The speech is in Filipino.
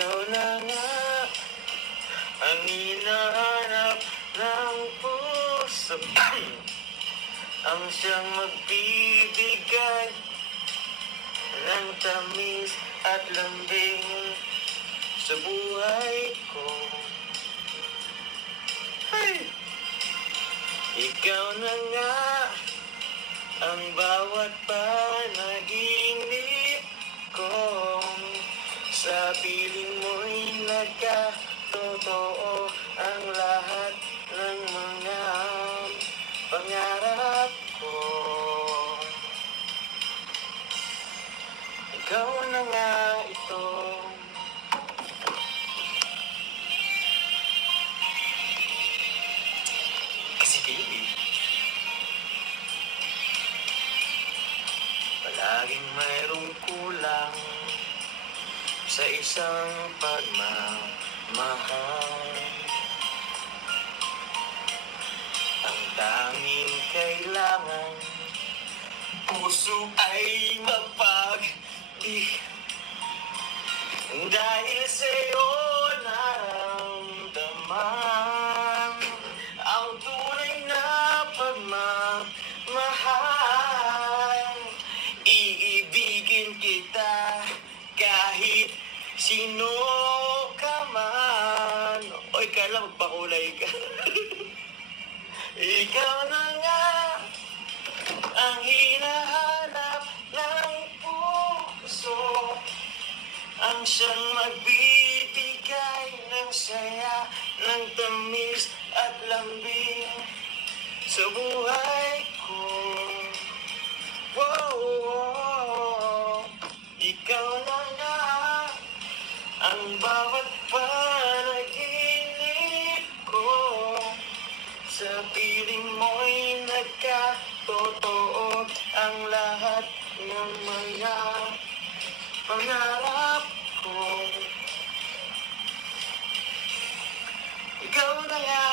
Ikaw na nga ang hinahanap ng puso. Ang siyang magbibigay ng tamis at lambing sa buhay ko. Hey! Ikaw na nga ang bawat panaginip ko. Sa piling mo'y nagkatotoo ang lahat ng mga pangarap ko. Ikaw na nga ito. Kasi kayo palaging mayroong kulang sa isang pagmamahal. Ang tanging kailangan puso ay mapag-ibig. Dahil sa'yo naramdaman ang tunay na pagmamahal. Iibigin kita kahit sino ka man. Oy, kala magpakulay ka. Ikaw na nga ang hinahanap ng puso. Ang siyang magbibigay ng saya, ng tamis at lambing sa buhay ko. Wow, wow. Ikaw na nga ang bawat panaginip ko. Sa piling mo'y nagkatotoo ang lahat ng mga pangarap ko. Ikaw na nga